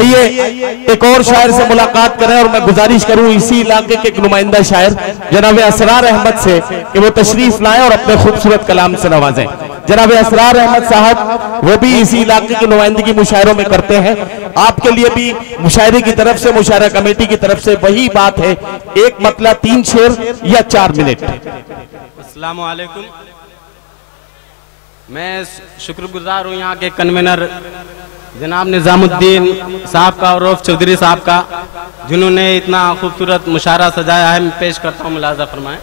आइए एक और शायर से मुलाकात करें और मैं गुजारिश करूं इसी इलाके के एक नुमाइंदा शायर जनाब असरार अहमद से कि वो तशरीफ लाएं और अपने खूबसूरत कलाम से नवाजें। जनाब असरार अहमद साहब वो भी इसी इलाके की नुमाइंदगी मुशायरों में करते हैं। आपके लिए भी मुशायरे की तरफ से, मुशायरा कमेटी की तरफ से वही बात है, एक मतला 3 शेर या 4 मिनट। अस्सलामु अलैकुम। मैं शुक्रगुजार हूँ यहाँ के कन्वीनर जनाब निजामुद्दीन साहब का और रऊफ चौधरी साहब का, जिन्होंने इतना खूबसूरत मुशायरा सजाया है। मैं पेश करता हूँ, मुलाजा फरमाएं।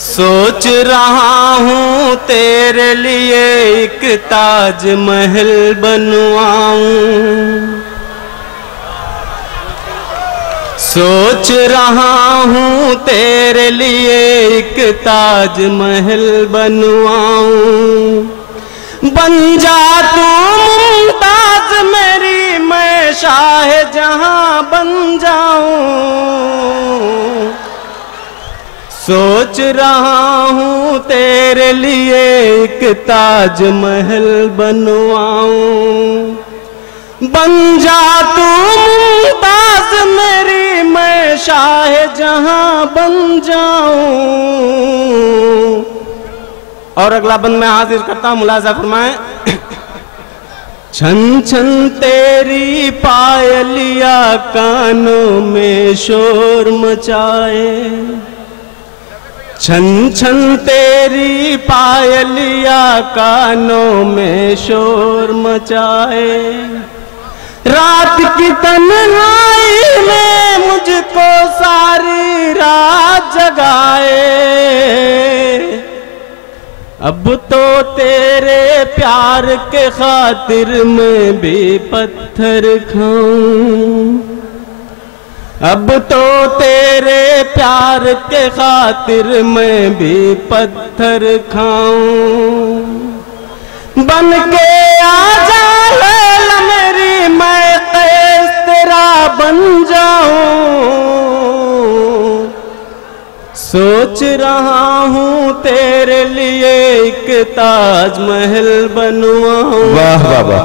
सोच रहा हूँ तेरे लिए एक ताज महल बनवाऊं, सोच रहा हूँ तेरे लिए एक ताज महल बनवाऊं। बन जा तू मुमताज मेरी, मैं शाहजहां बन जाऊं। सोच रहा हूँ तेरे लिए एक ताज महल बनवाऊं। बन जा तू मुमताज मेरी, मैं शाहजहां बन जाऊं। और अगला बंद मैं हाजिर करता हूं, मुलाजा फरमाएं। छन छन तेरी पायलिया कानों में शोर मचाए, छन छन तेरी पायलिया कानों में शोर मचाए। रात की तन्हाई में मुझको सारी रात जगाए। अब तो तेरे प्यार के खातिर मैं भी पत्थर खाऊं, अब तो तेरे प्यार के खातिर मैं भी पत्थर खाऊं। बन के आजा लैला मेरी, मैं कैस तेरा बन जाऊं। सोच रहा हूँ तेरे लिए एक ताज महल बनवाऊं। वाह वाह वाह।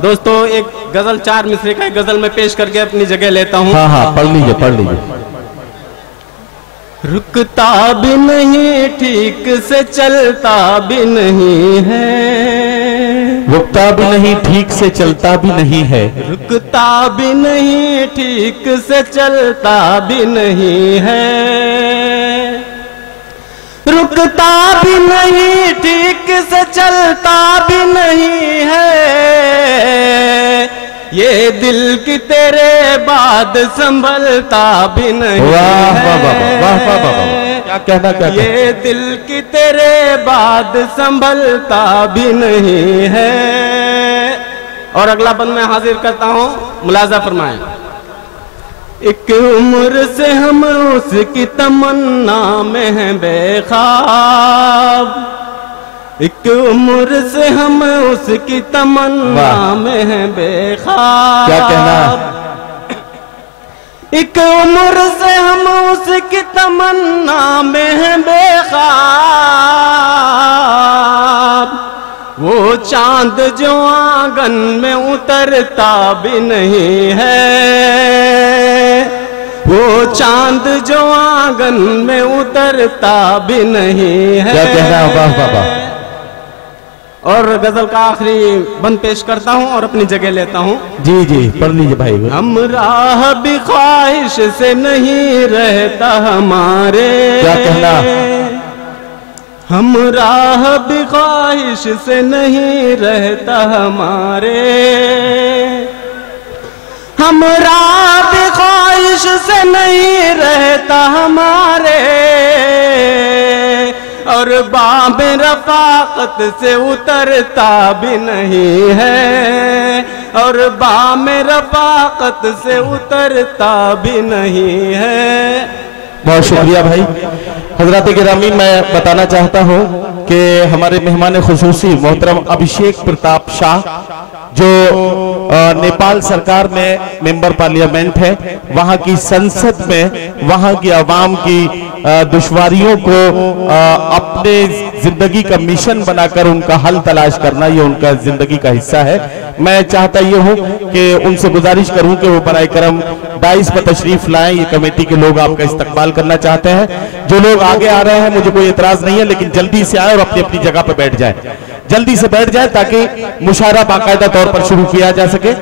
दोस्तों एक गजल 4 मिसरे का गजल में पेश करके अपनी जगह लेता हूँ। हाँ हाँ पढ़ लीजिए पढ़ लीजिए। रुकता भी नहीं, ठीक से चलता भी नहीं है, रुकता भी नहीं, ठीक से चलता भी नहीं है, रुकता भी नहीं, ठीक से चलता भी नहीं है, रुकता भी नहीं, ठीक से चलता भी नहीं है। ये दिल की तेरे बाद संभलता भी नहीं है। वाह वाह वाह वाह वाह वाह, क्या कहना क्या ये दिल की तेरे बाद संभलता भी नहीं है। और अगला बंद मैं हाजिर करता हूँ, मुलाजा फरमाएं। एक उम्र से हम उसकी तमन्ना में हैं बेख्वाब, एक उम्र से हम उसकी तमन्ना में हैं बेख्वाब। क्या कहना? एक उम्र से हम उसकी तमन्ना में हैं बेख्वाब। वो चांद जो आंगन में उतरता भी नहीं है, वो चांद जो आंगन में उतरता भी नहीं है। क्या कहना? वाह वाह वाह। और गजल का आखिरी बंद पेश करता हूँ और अपनी जगह लेता हूँ। जी जी पढ़ लीजिए भाई। हम राह भी ख्वाहिश से नहीं रहता हमारे। क्या कहना? हम राह भी ख्वाहिश से नहीं रहता हमारे, हम राह भी ख्वाहिश से नहीं रहता हमारे। और बाब रफाकत से उतरता भी नहीं है, और बाम रफाकत से उतरता भी नहीं है। बहुत शुक्रिया भाई। हजरत गिरामी, मैं बताना चाहता हूँ कि हमारे मेहमान खुसूसी मोहतरम अभिषेक प्रताप शाह जो नेपाल सरकार में मेंबर पार्लियामेंट है, वहाँ की संसद में वहाँ की आवाम की दुश्वारियों को अपने जिंदगी का मिशन बनाकर उनका हल तलाश करना, ये उनका जिंदगी का हिस्सा है। मैं चाहता ये हूं कि उनसे गुजारिश करूं कि वो बराए करम डाइस पर तशरीफ लाएं। ये कमेटी के लोग आपका इस्तकबाल करना चाहते हैं। जो लोग आगे आ रहे हैं मुझे कोई एतराज नहीं है, लेकिन जल्दी से आए और अपनी अपनी जगह पर बैठ जाए, जल्दी से बैठ जाए ताकि मुशायरा बाकायदा तौर पर शुरू किया जा सके।